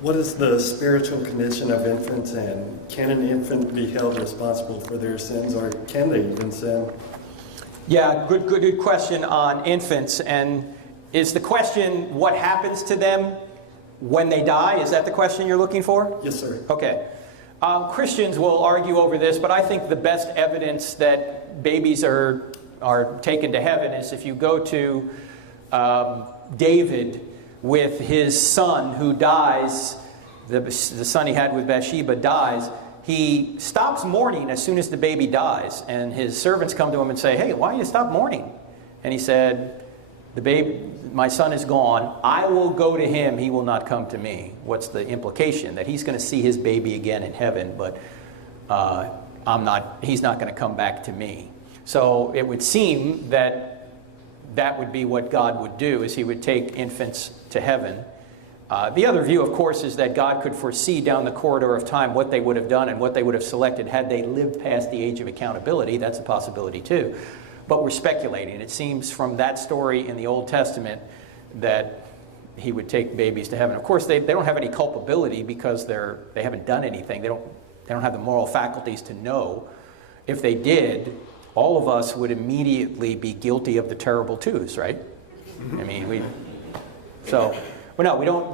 What is the spiritual condition of infants, and can an infant be held responsible for their sins, or can they even sin? Yeah, good question on infants. And is the question what happens to them when they die? Is that the question you're looking for? Yes, sir. Okay. Christians will argue over this, but I think the best evidence that babies are taken to heaven is if you go to David with his son who dies, the son he had with Bathsheba dies. He stops mourning as soon as the baby dies, and his servants come to him and say, "Hey, why you stop mourning?" And he said, my son is gone. I will go to him. He will not come to me. What's the implication? That he's going to see his baby again in heaven, but he's not going to come back to me. So it would seem that would be what God would do, is he would take infants to heaven. The other view, of course, is that God could foresee down the corridor of time what they would have done and what they would have selected had they lived past the age of accountability. That's a possibility too. But we're speculating. It seems from that story in the Old Testament that he would take babies to heaven. Of course, they don't have any culpability because they haven't done anything. They don't have the moral faculties to know. If they did, all of us would immediately be guilty of the terrible twos, right? I mean, we don't.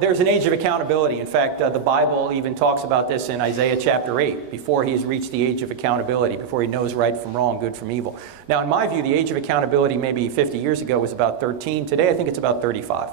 There's an age of accountability. In fact, the Bible even talks about this in Isaiah chapter 8, before he has reached the age of accountability, before he knows right from wrong, good from evil. Now, in my view, the age of accountability maybe 50 years ago was about 13. Today, I think it's about 35.